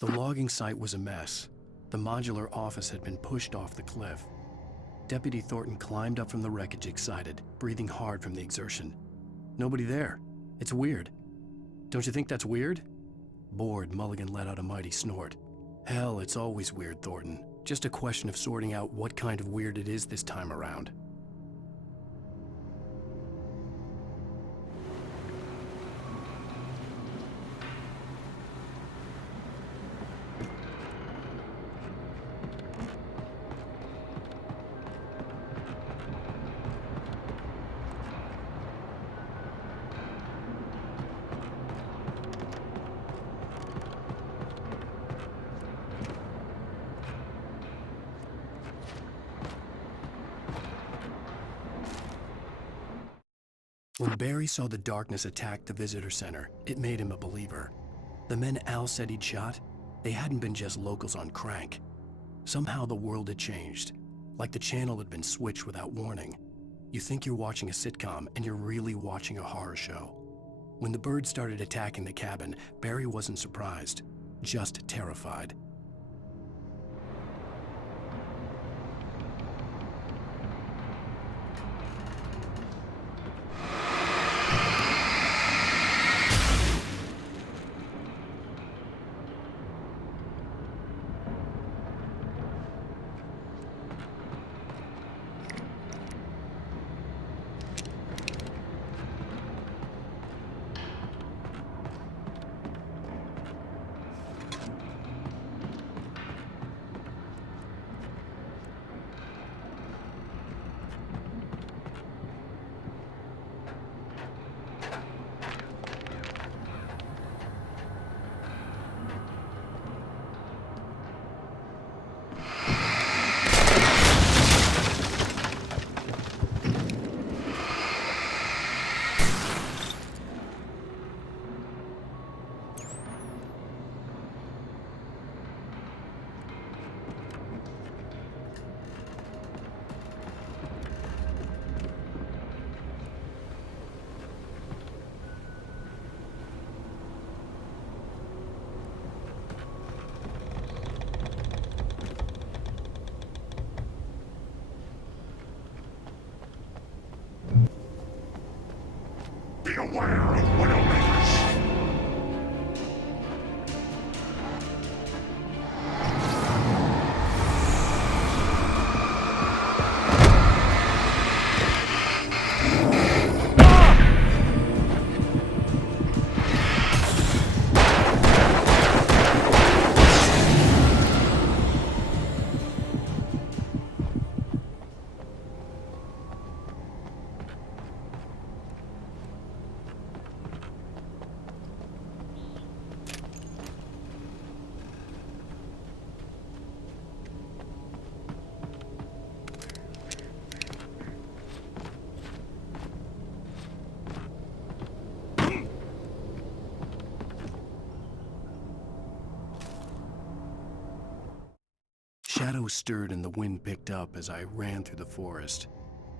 The logging site was a mess. The modular office had been pushed off the cliff. Deputy Thornton climbed up from the wreckage excited, breathing hard from the exertion. Nobody there. It's weird. Don't you think that's weird? Bored, Mulligan let out a mighty snort. Hell, it's always weird, Thornton. Just a question of sorting out what kind of weird it is this time around. When Barry saw the darkness attack the visitor center, it made him a believer. The men Al said he'd shot, they hadn't been just locals on crank. Somehow the world had changed, like the channel had been switched without warning. You think you're watching a sitcom, and you're really watching a horror show. When the birds started attacking the cabin, Barry wasn't surprised, just terrified. Beware of Widowmakers! Shadows stirred and the wind picked up as I ran through the forest.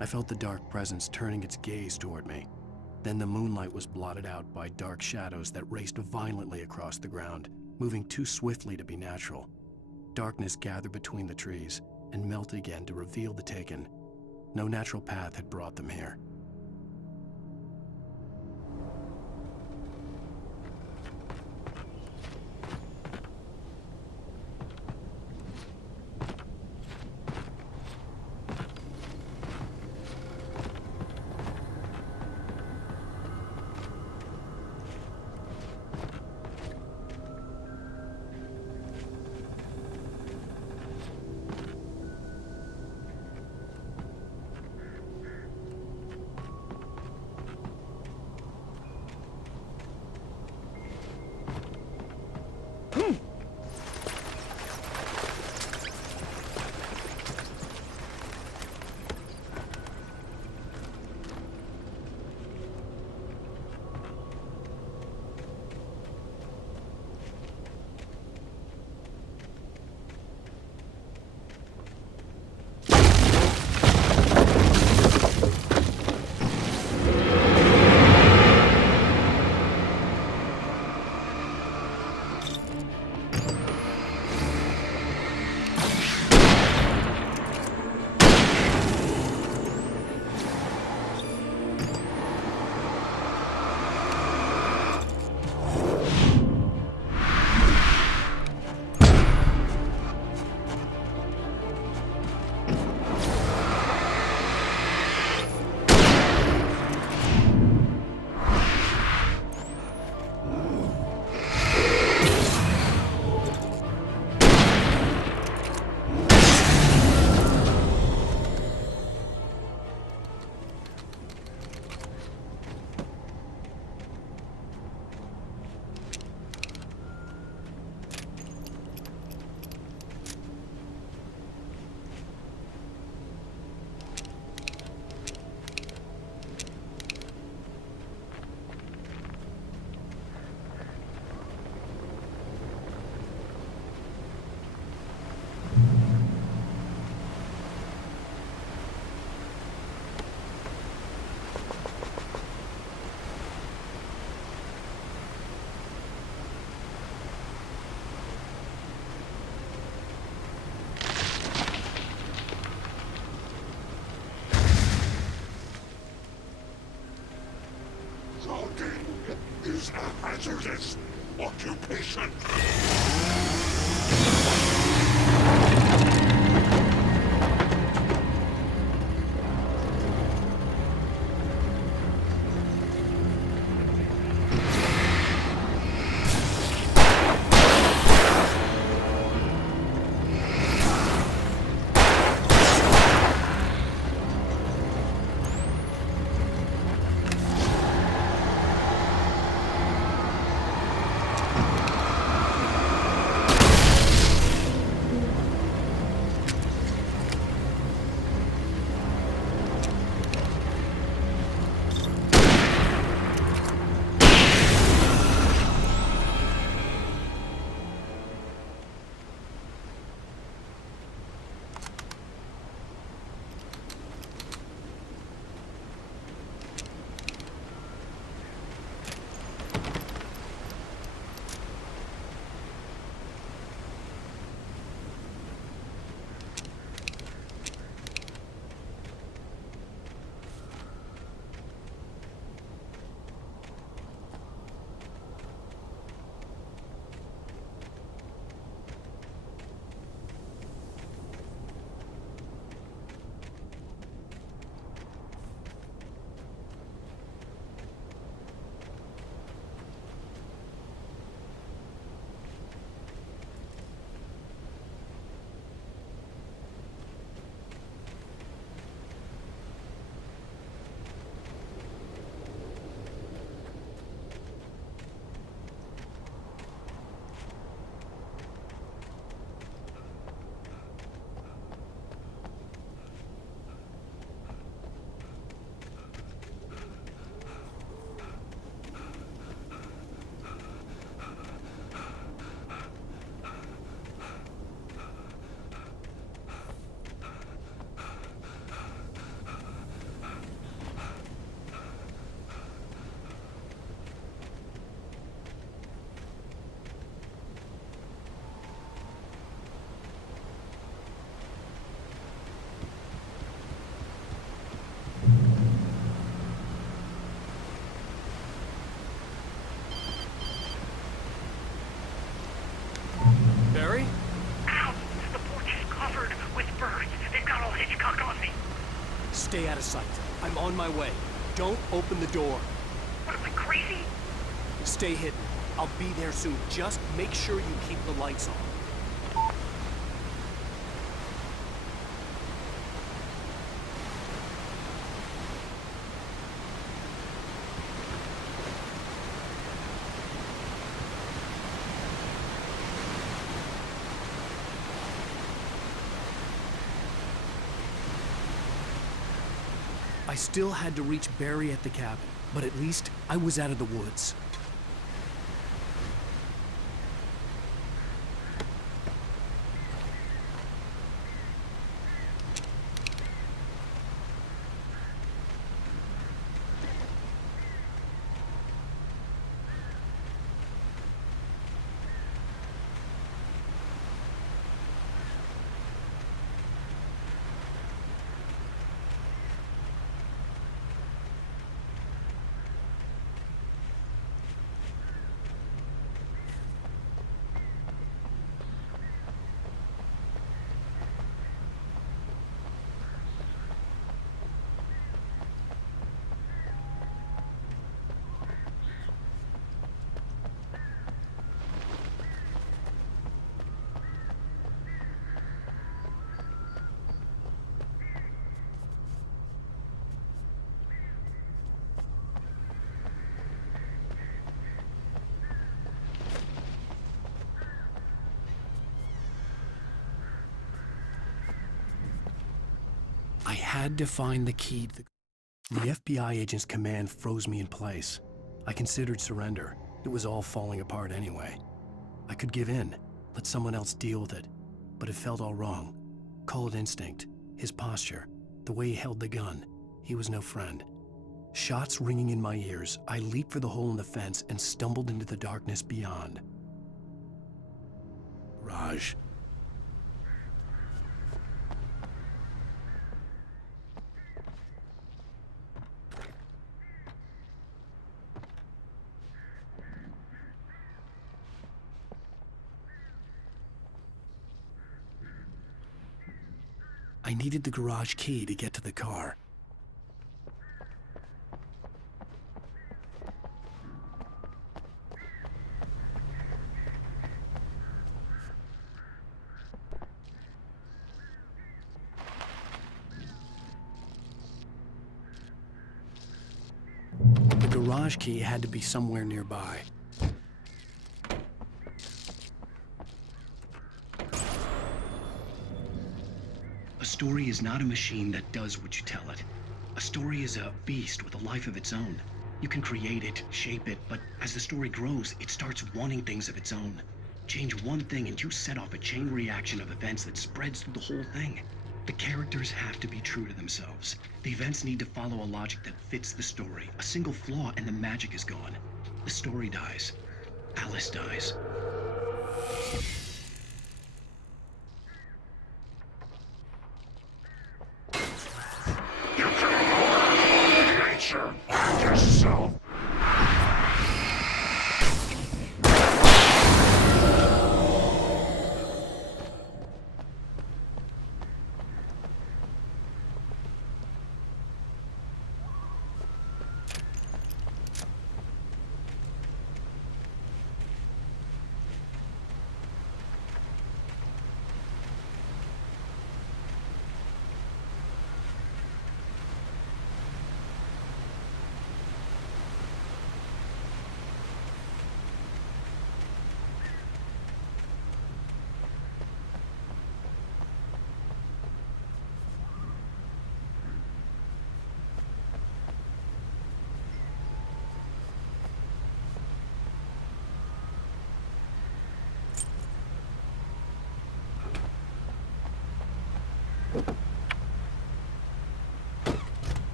I felt the dark presence turning its gaze toward me. Then the moonlight was blotted out by dark shadows that raced violently across the ground, moving too swiftly to be natural. Darkness gathered between the trees and melted again to reveal the Taken. No natural path had brought them here. answer this occupation. Barry? Ow! The porch is covered with birds. They've got all Hitchcock on me. Stay out of sight. I'm on my way. Don't open the door. What am I, crazy? Stay hidden. I'll be there soon. Just make sure you keep the lights on. I still had to reach Barry at the cabin, but at least I was out of the woods. I had to find the key to the FBI agent's command froze me in place. I considered surrender. It was all falling apart anyway. I could give in, let someone else deal with it. But it felt all wrong. Call it instinct, his posture, the way he held the gun. He was no friend. Shots ringing in my ears, I leaped for the hole in the fence and stumbled into the darkness beyond. Raj. I needed the garage key to get to the car. The garage key had to be somewhere nearby. A story is not a machine that does what you tell it. A story is a beast with a life of its own. You can create it, shape it, but as the story grows, it starts wanting things of its own. Change one thing and you set off a chain reaction of events that spreads through the whole thing. The characters have to be true to themselves. The events need to follow a logic that fits the story. A single flaw and the magic is gone. The story dies. Alice dies. Nature and yourself.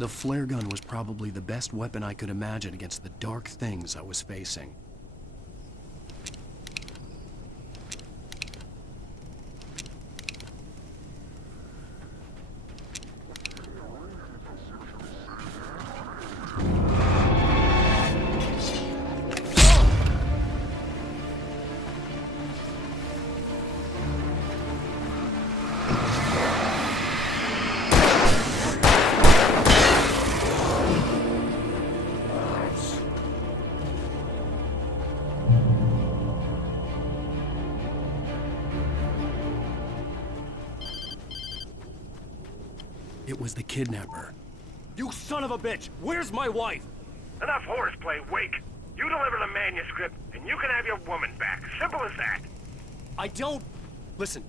The flare gun was probably the best weapon I could imagine against the dark things I was facing. It was the kidnapper. You son of a bitch! Where's my wife? Enough horseplay, Wake. You deliver the manuscript, and you can have your woman back. Simple as that. I don't... Listen.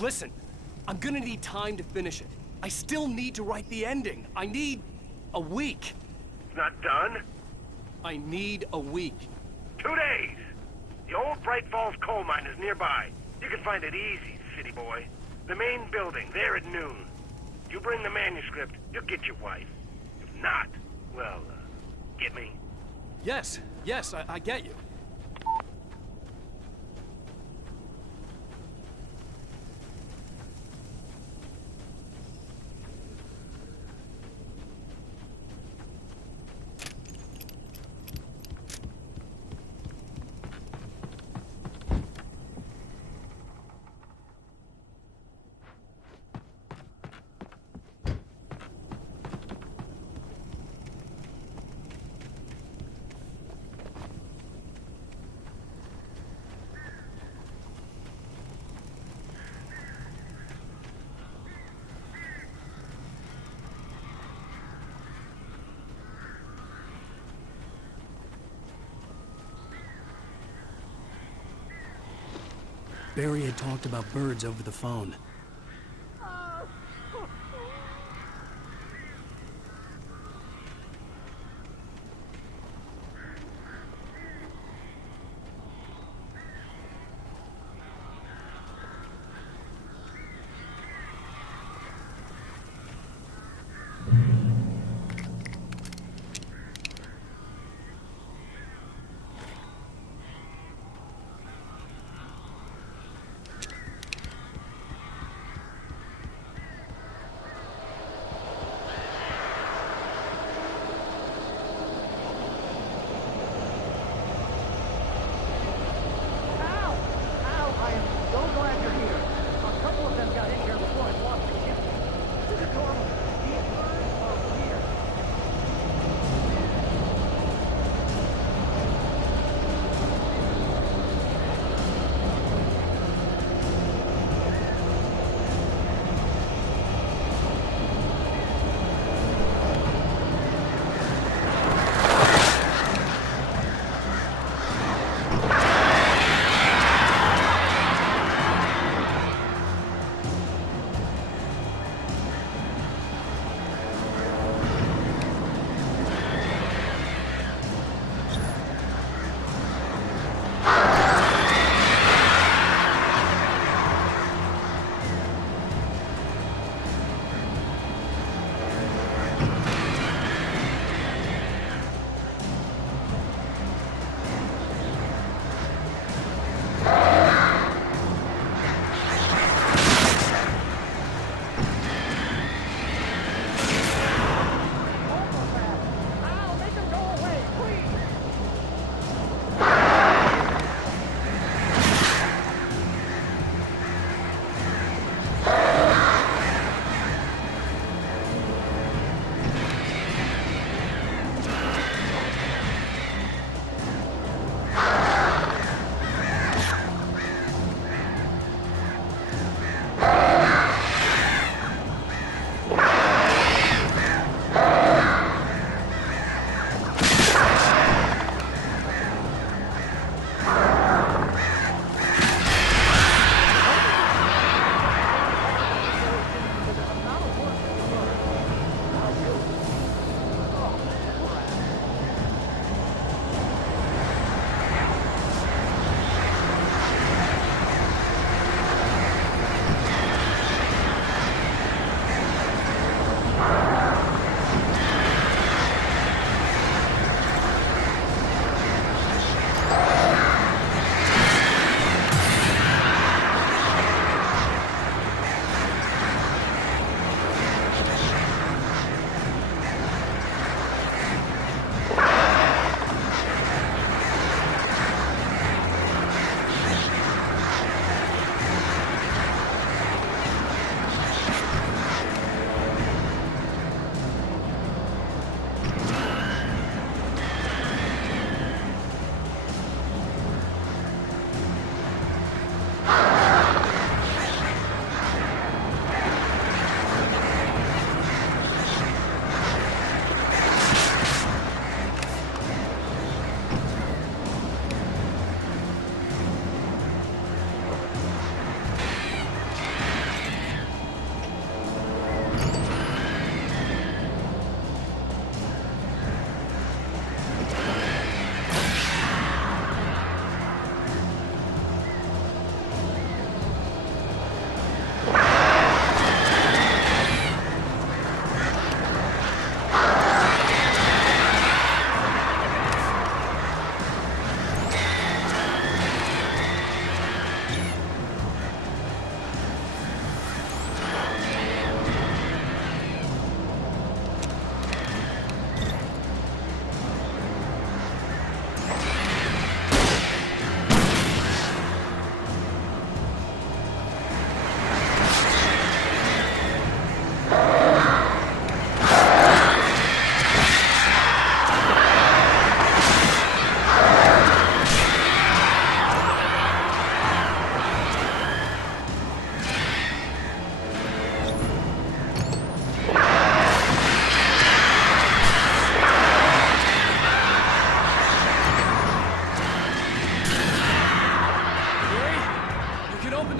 Listen. I'm gonna need time to finish it. I still need to write the ending. I need... a week. It's not done. I need a week. 2 days. The old Bright Falls coal mine is nearby. You can find it easy, city boy. The main building, there at noon. You bring the manuscript, you'll get your wife. If not, well, get me. Yes, I get you. Barry had talked about birds over the phone.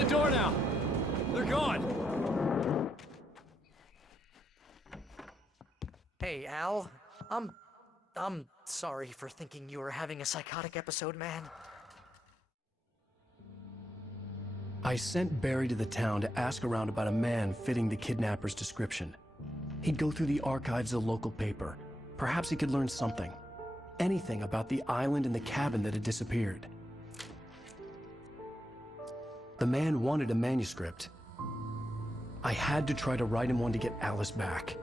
door now. They're gone. Hey, Al. I'm sorry for thinking you were having a psychotic episode, man. I sent Barry to the town to ask around about a man fitting the kidnapper's description. He'd go through the archives of the local paper. Perhaps he could learn something. Anything about the island and the cabin that had disappeared. The man wanted a manuscript. I had to try to write him one to get Alice back.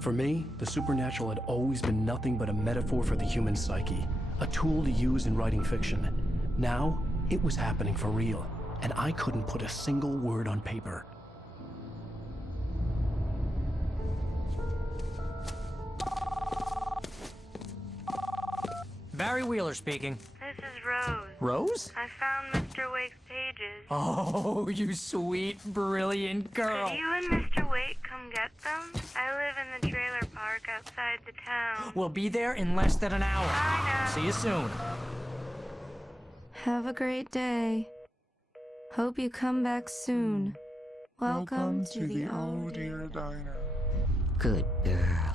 For me, the supernatural had always been nothing but a metaphor for the human psyche, a tool to use in writing fiction. Now, it was happening for real, and I couldn't put a single word on paper. Barry Wheeler speaking. This is Rose. Rose? I found Mr. Wake's pages. Oh, you sweet, brilliant girl. Could you and Mr. Wake come get them? I live in the trailer park outside the town. We'll be there in less than an hour. I know. See you soon. Have a great day. Hope you come back soon. Welcome to the Oh Dear Diner. Good girl.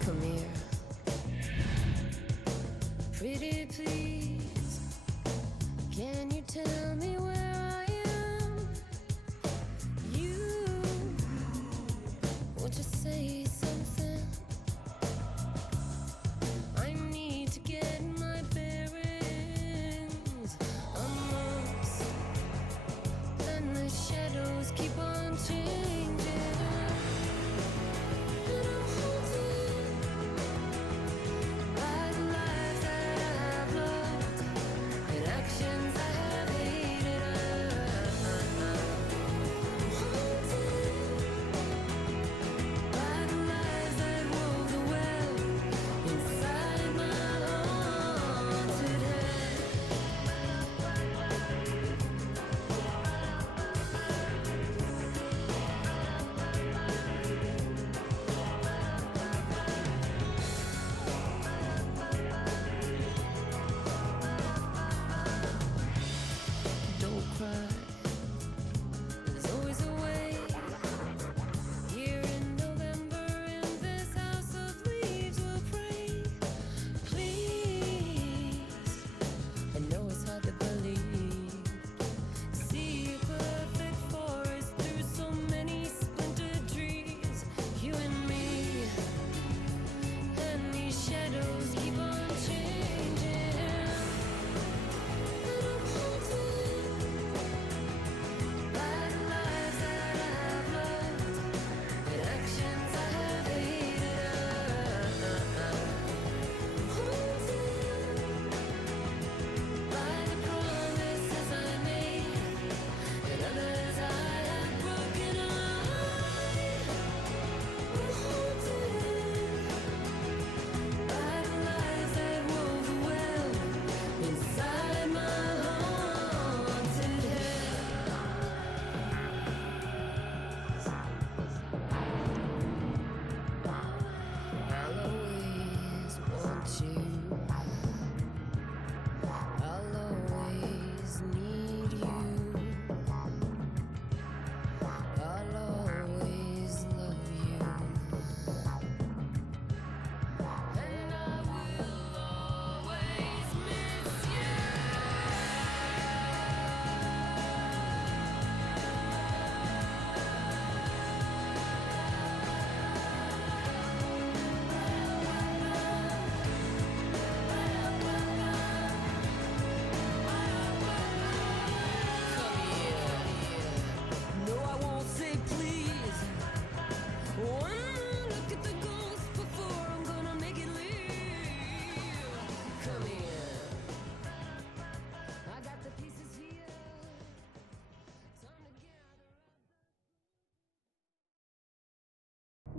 Come here. Pretty please, can you tell me where I am? You, won't you say something? I need to get my bearings. I'm lost, and the shadows keep on changing. And I'm haunted by the lives that I've lost.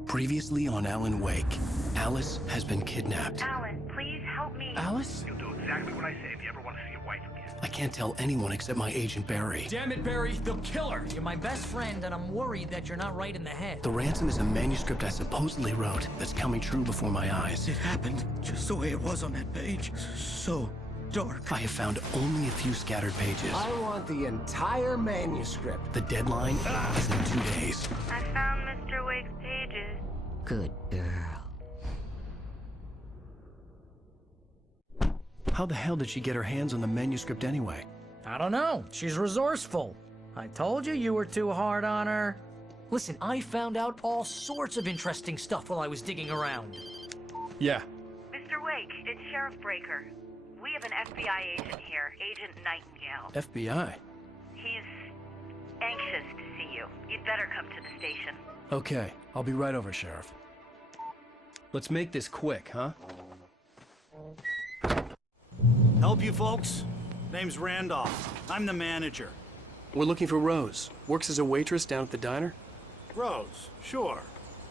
Previously on Alan Wake, Alice has been kidnapped. Alan, please help me. Alice? You'll do exactly what I say if you ever want to see your wife again. I can't tell anyone except my agent Barry. Damn it, Barry, they'll kill her! You're my best friend, and I'm worried that you're not right in the head. The ransom is a manuscript I supposedly wrote that's coming true before my eyes. It happened just the way it was on that page. So dark. I have found only a few scattered pages. I want the entire manuscript. The deadline is in 2 days. I found Mr. Wake's pages. Good girl. How the hell did she get her hands on the manuscript anyway? I don't know. She's resourceful. I told you you were too hard on her. Listen, I found out all sorts of interesting stuff while I was digging around. Yeah. Mr. Wake, it's Sheriff Breaker. We have an FBI agent here, Agent Nightingale. FBI? He's anxious to see you. You'd better come to the station. Okay, I'll be right over, Sheriff. Let's make this quick, huh? Help you folks? Name's Randolph. I'm the manager. We're looking for Rose. Works as a waitress down at the diner. Rose, sure.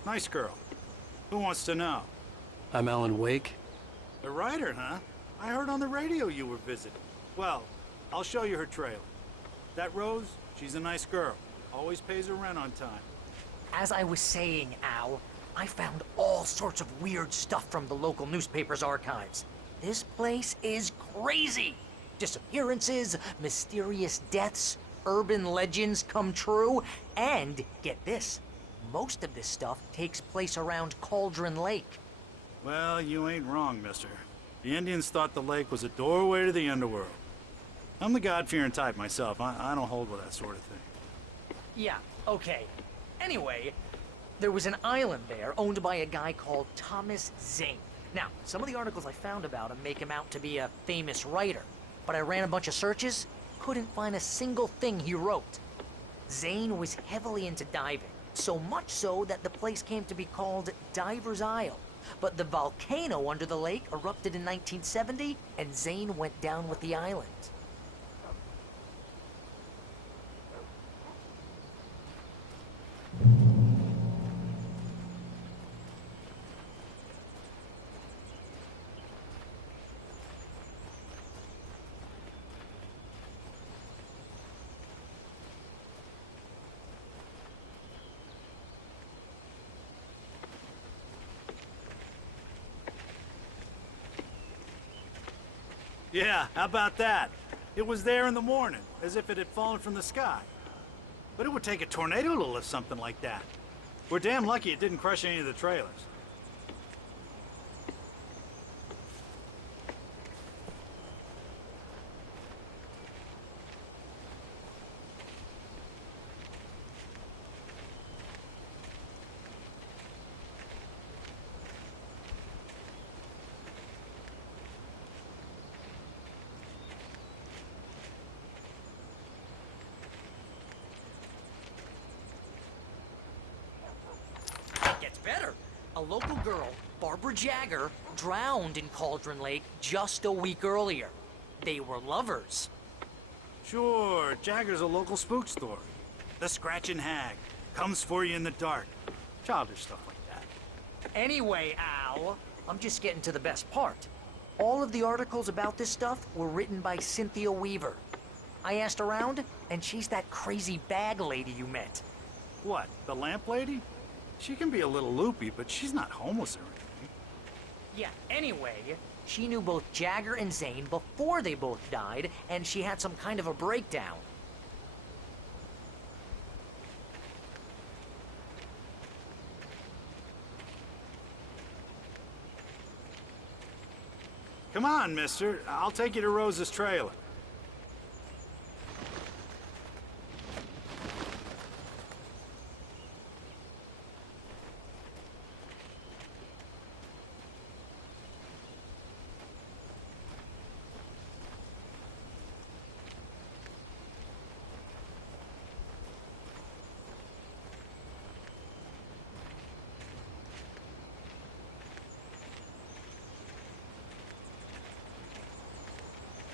Nice girl. Who wants to know? I'm Alan Wake. The writer, huh? I heard on the radio you were visiting. Well, I'll show you her trailer. That Rose, she's a nice girl. Always pays her rent on time. As I was saying, Al, I found all sorts of weird stuff from the local newspaper's archives. This place is crazy. Disappearances, mysterious deaths, urban legends come true, and get this, most of this stuff takes place around Cauldron Lake. Well, you ain't wrong, mister. The Indians thought the lake was a doorway to the underworld. I'm the God-fearing type myself. I don't hold with that sort of thing. Yeah, okay. Anyway, there was an island there owned by a guy called Thomas Zane. Now, some of the articles I found about him make him out to be a famous writer, but I ran a bunch of searches, couldn't find a single thing he wrote. Zane was heavily into diving, so much so that the place came to be called Diver's Isle. But the volcano under the lake erupted in 1970, and Zane went down with the island. Yeah, how about that? It was there in the morning, as if it had fallen from the sky. But it would take a tornado to lift something like that. We're damn lucky it didn't crush any of the trailers. Gets better. A local girl, Barbara Jagger, drowned in Cauldron Lake just a week earlier. They were lovers. Sure, Jagger's a local spook story. The Scratching Hag comes for you in the dark. Childish stuff like that. Anyway, Al, I'm just getting to the best part. All of the articles about this stuff were written by Cynthia Weaver. I asked around, and she's that crazy bag lady you met. What, the lamp lady? She can be a little loopy, but she's not homeless or anything. Yeah, anyway, she knew both Jagger and Zane before they both died, and she had some kind of a breakdown. Come on, mister. I'll take you to Rose's trailer.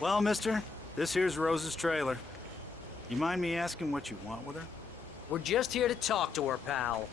Well, mister, this here's Rose's trailer. You mind me asking what you want with her? We're just here to talk to her, pal.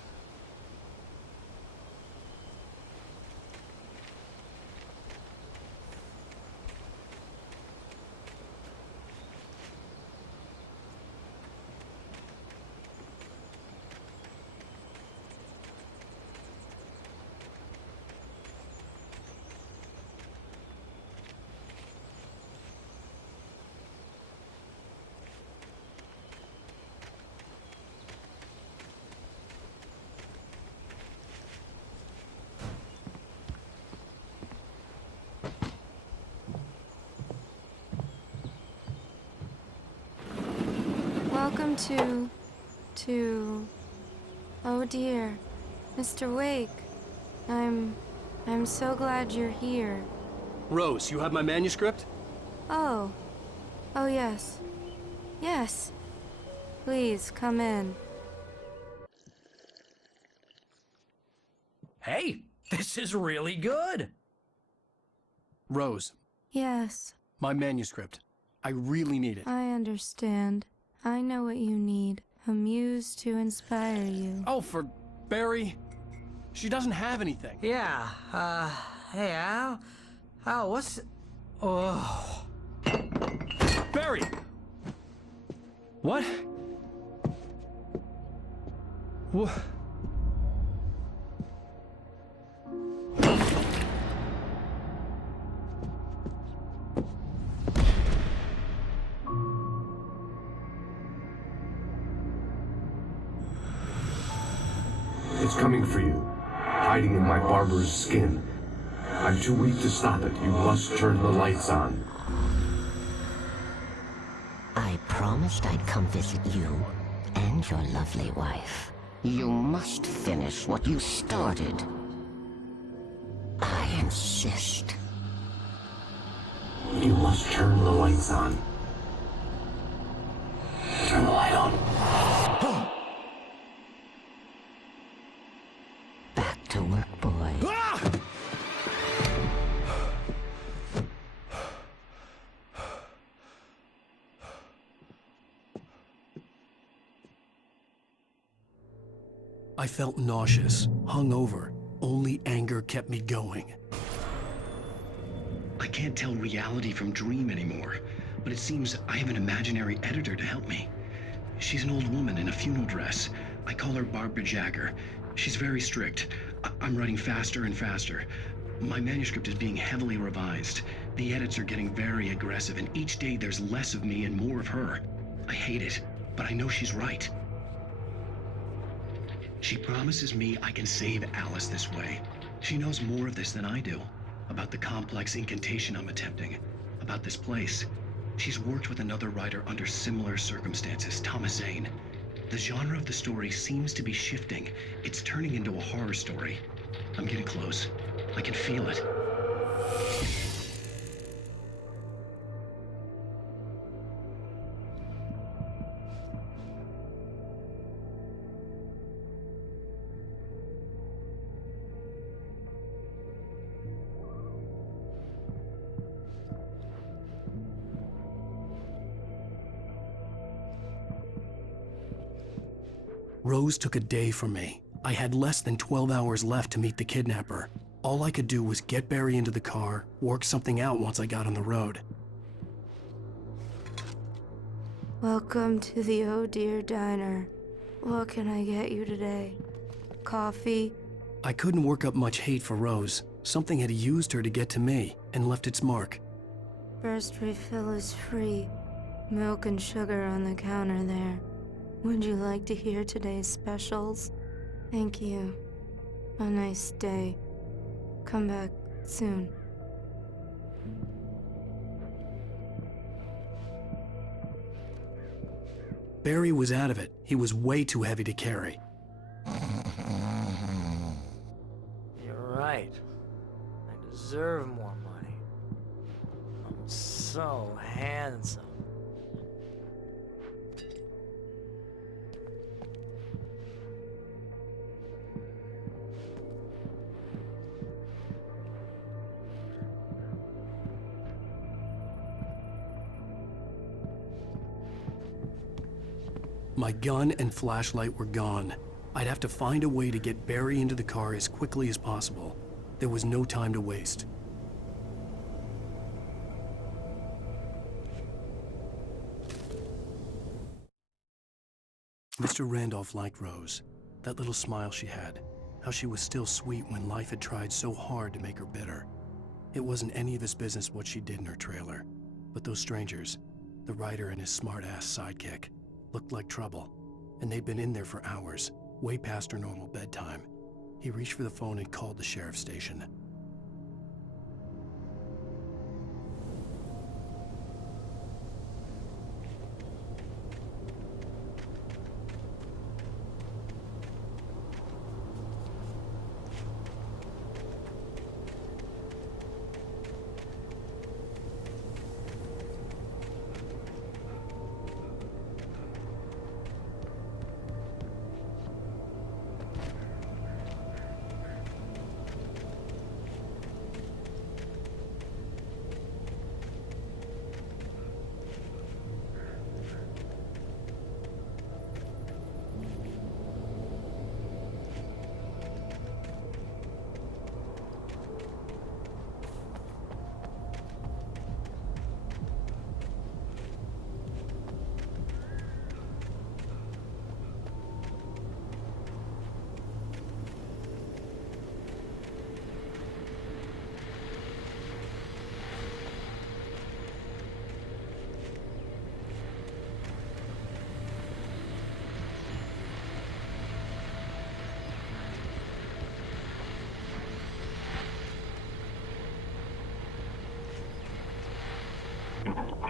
to... Oh dear, Mr. Wake. I'm so glad you're here. Rose, you have my manuscript? Oh. Oh, yes. Yes. Please, come in. Hey, this is really good. Rose, Yes, my manuscript. I really need it. I understand. I know what you need. A muse to inspire you. Oh, for Barry? She doesn't have anything. Yeah, hey, Al, what's... Oh... Barry! What? What? It's coming for you, hiding in my barber's skin. I'm too weak to stop it. You must turn the lights on. I promised I'd come visit you and your lovely wife. You must finish what you started. I insist. You must turn the lights on. Turn the light on. Back to work, boy. I felt nauseous, hungover. Only anger kept me going. I can't tell reality from dream anymore, but it seems I have an imaginary editor to help me. She's an old woman in a funeral dress. I call her Barbara Jagger. She's very strict. I'm writing faster and faster. My manuscript is being heavily revised. The edits are getting very aggressive, and each day there's less of me and more of her. I hate it, but I know she's right. She promises me I can save Alice this way. She knows more of this than I do. About the complex incantation I'm attempting. About this place. She's worked with another writer under similar circumstances, Thomas Zane. The genre of the story seems to be shifting. It's turning into a horror story. I'm getting close. I can feel it. Rose took a day from me. I had less than 12 hours left to meet the kidnapper. All I could do was get Barry into the car, work something out once I got on the road. Welcome to the Oh Dear Diner. What can I get you today? Coffee? I couldn't work up much hate for Rose. Something had used her to get to me and left its mark. First refill is free. Milk and sugar on the counter there. Would you like to hear today's specials? Thank you. A nice day. Come back soon. Barry was out of it. He was way too heavy to carry. You're right. I deserve more money. I'm so handsome. My gun and flashlight were gone. I'd have to find a way to get Barry into the car as quickly as possible. There was no time to waste. Mr. Randolph liked Rose. That little smile she had. How she was still sweet when life had tried so hard to make her bitter. It wasn't any of his business what she did in her trailer. But those strangers, the writer and his smart-ass sidekick, looked like trouble, and they'd been in there for hours, way past her normal bedtime. He reached for the phone and called the sheriff's station.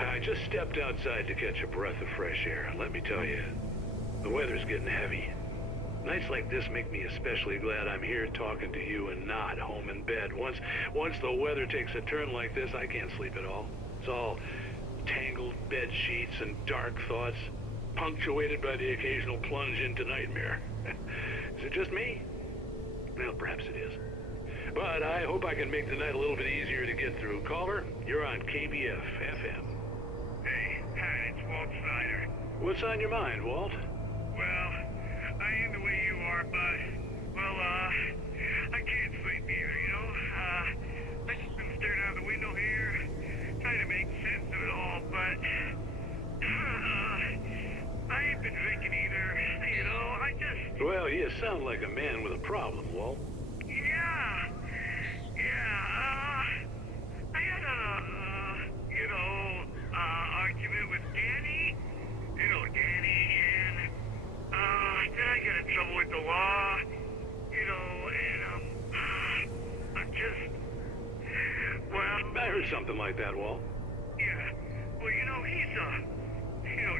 I just stepped outside to catch a breath of fresh air. Let me tell you, the weather's getting heavy. Nights like this make me especially glad I'm here talking to you and not home in bed. Once the weather takes a turn like this, I can't sleep at all. It's all tangled bed sheets and dark thoughts, punctuated by the occasional plunge into nightmare. Is it just me? Well, perhaps it is. But I hope I can make the night a little bit easier to get through. Caller, you're on KBF FM. Hey, hi, it's Walt Snyder. What's on your mind, Walt? Well, I am the way you are, but, well, I can't sleep either, you know? I just been staring out the window here, trying to make sense of it all, but, I ain't been drinking either, you know? I just... Well, you sound like a man with a problem, Walt. I had argument with Danny. You know Danny, and, then I got in trouble with the law, you know, and, I'm just, well... I heard something like that, Walt. Yeah, well, you know,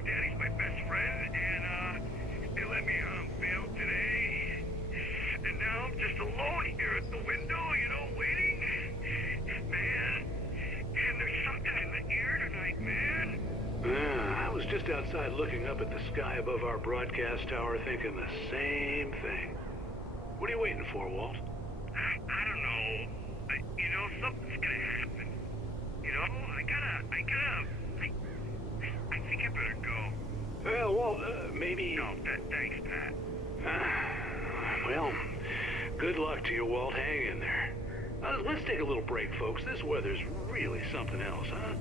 Danny's my best friend, and, they let me, bail today, and now I'm just alone here at the window, you know, waiting. Man, and there's something in the air tonight, man. I was just outside looking up at the sky above our broadcast tower thinking the same thing. What are you waiting for, Walt? I don't know. You know, something's gonna happen. You know, I think I better go. Well, Walt, maybe... No, thanks, Pat. Well, good luck to you, Walt. Hang in there. Let's take a little break, folks. This weather's really something else, huh?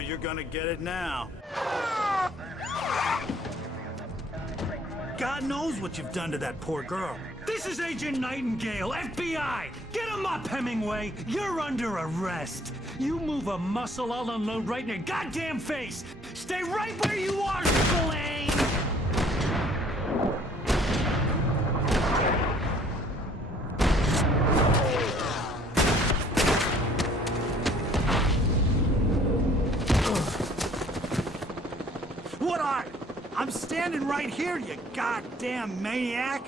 You're gonna get it now. God knows what you've done to that poor girl. This is Agent Nightingale, FBI! Get him up, Hemingway! You're under arrest! You move a muscle, I'll unload right in your goddamn face! Stay right where you are, Spillane! What are you? I'm standing right here, you goddamn maniac!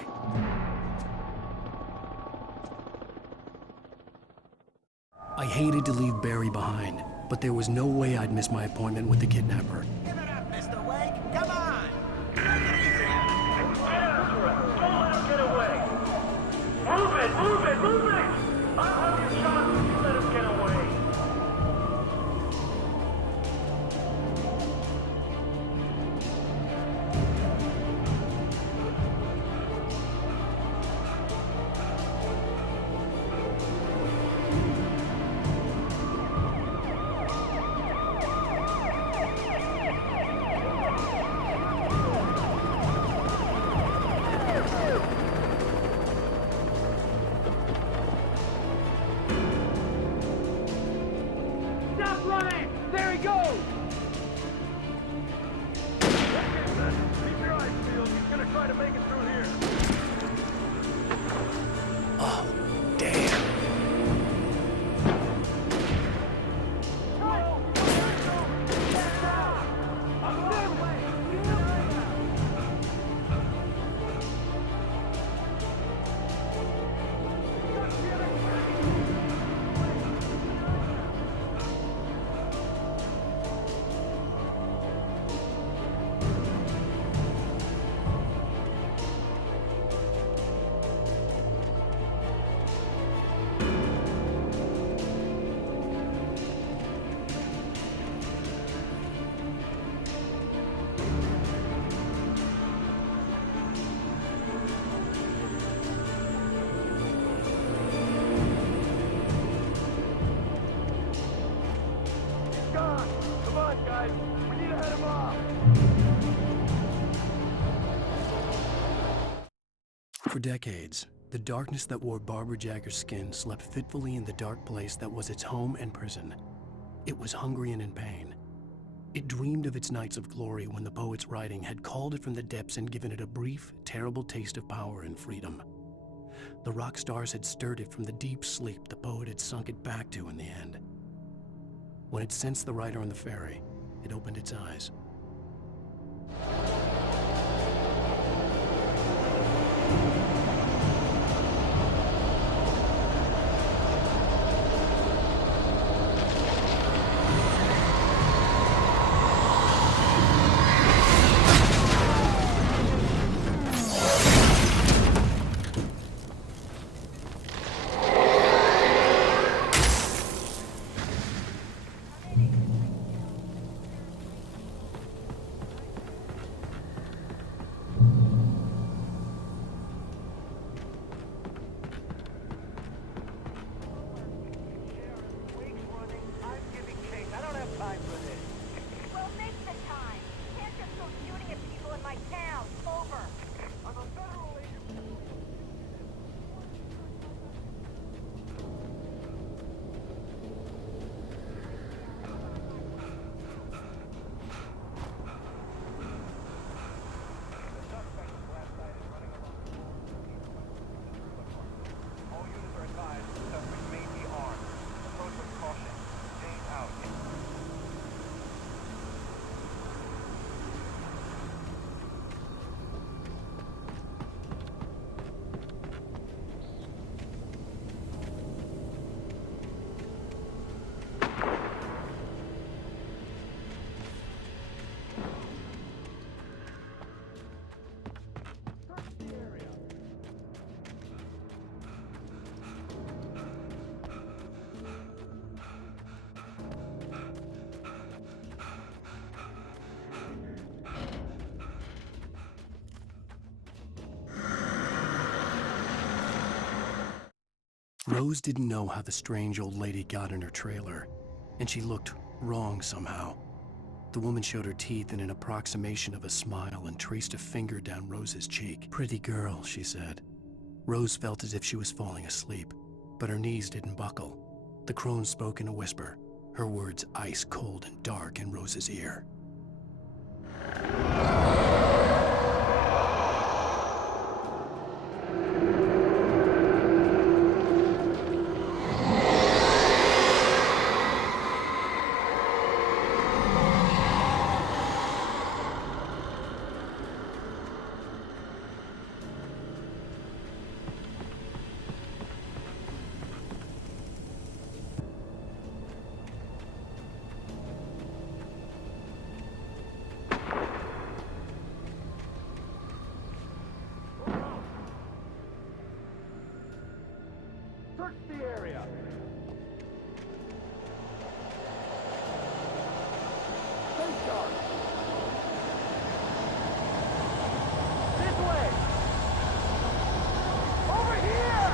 I hated to leave Barry behind, but there was no way I'd miss my appointment with the kidnapper. Give it up, Mr. Wake! Come on! Get after him! Don't let him get away! Move it! Move it! Move it! I'll have your shot if you let him get away! Stop running! There he goes! Keep your eyes peeled. He's gonna try to make it through here. Oh, damn. Come on, guys. We need to head him off. For decades, the darkness that wore Barbara Jagger's skin slept fitfully in the dark place that was its home and prison. It was hungry and in pain. It dreamed of its nights of glory when the poet's writing had called it from the depths and given it a brief, terrible taste of power and freedom. The rock stars had stirred it from the deep sleep the poet had sunk it back to in the end. When it sensed the rider on the ferry, it opened its eyes. Rose didn't know how the strange old lady got in her trailer, and she looked wrong somehow. The woman showed her teeth in an approximation of a smile and traced a finger down Rose's cheek. Pretty girl, she said. Rose felt as if she was falling asleep, but her knees didn't buckle. The crone spoke in a whisper, her words ice cold and dark in Rose's ear. Search the area. Stay sharp. This way. Over here.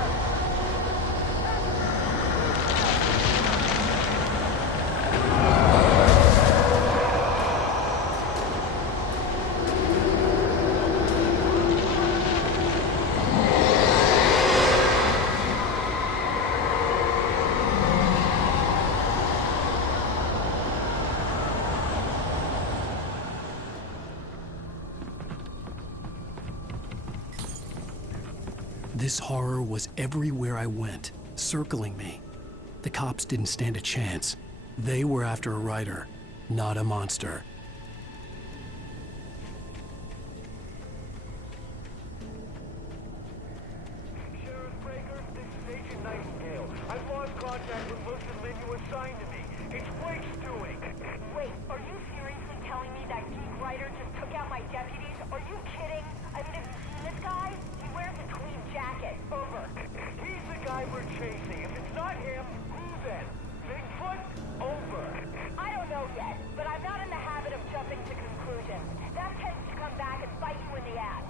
This horror was everywhere I went, circling me. The cops didn't stand a chance. They were after a writer, not a monster. Sheriff Breaker, this is Agent Nightingale. I've lost contact with most of the men you assigned to me. It's Wake's doing. Wait, are you seriously telling me that geek writer just took out my deputies? Are you kidding? I mean, have you seen this guy? He wears a tweed jacket. Over. He's the guy we're chasing. If it's not him, who then? Bigfoot? Over. I don't know yet, but I'm not in the habit of jumping to conclusions. That tends to come back and bite you in the ass.